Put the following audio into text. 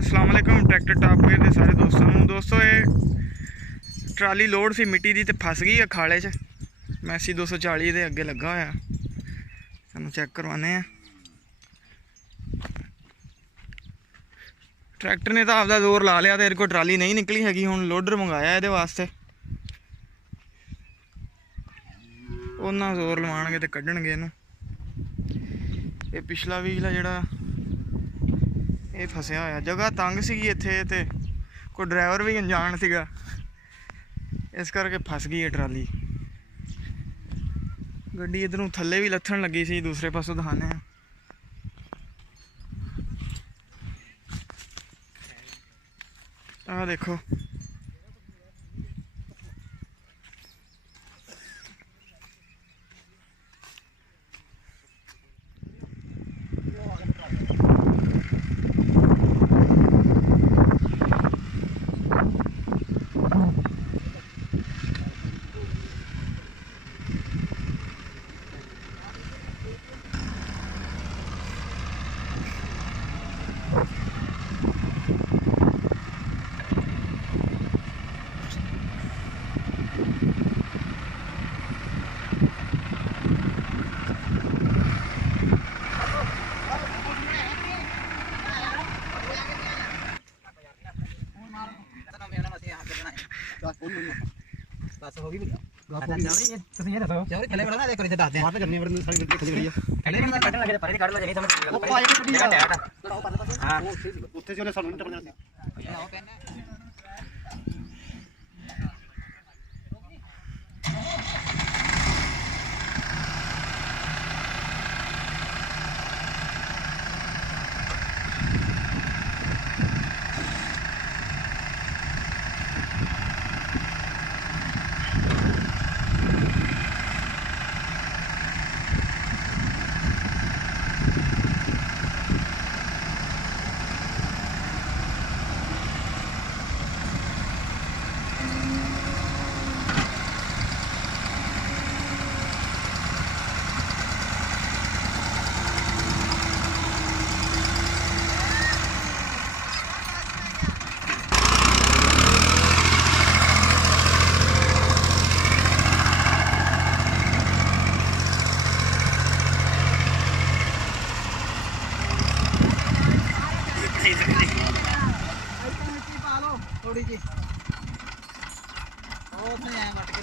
अस्सलाम वालेकुम tractor top gear के सारे दोस्तों ये ट्राली लोड सी मिट्टी की तो फस गई है खाले च। मैसी 240 के अगे लगा होया, सानू चेक करवाने हैं। ट्रैक्टर ने तो आपका जोर ला लिया, तो इहदे कोल ट्राली नहीं निकली हैगी। हुण लोडर मंगाया ये वास्ते, उन्ना जोर लवाणगे तो कड्ढणगे इहनूं। ये पिछला व्हील है जिहड़ा ये फसिया होया, जगह तंग सी इत्थे ते कोई ड्राइवर भी अनजान सीगा, इस करके फस गई है ट्राली। गड्डी इधरों थल्ले भी लथन लगी सी, दूसरे पासों दिखाने हैं। आ देखो बस हो गई ਤੁਸੀਂ ਇਹ ਦੱਸੋ ਚੋਰੀ ਥੱਲੇ ਵੜਨਾ ਦੇਖੋ ਇੱਥੇ ਦੱਸ ਦੇ ਮਾਰ ਤੇ ਕਰਨੀ ਵੜਨ ਸਾਰੀ ਗੱਡੀ ਥੱਲੇ ਖੜੀ ਆ ਥੱਲੇ ਵੀ ਕੱਢਣ ਲੱਗੇ ਪਰੇ ਕੱਢ ਲਾ ਜਣੀ ਸਮਝ ਉਹ ਪਾਈ ਕੱਢੀ ਆ ਹਾਂ ਉੱਥੇ ਸੀ ਉਹਨੇ ਸਾਨੂੰ ਟੱਪਣ ਜਾਣਾ ਸੀ ਉਹ ਕਹਿੰਦਾ थोड़ी जी और नहीं आए मटके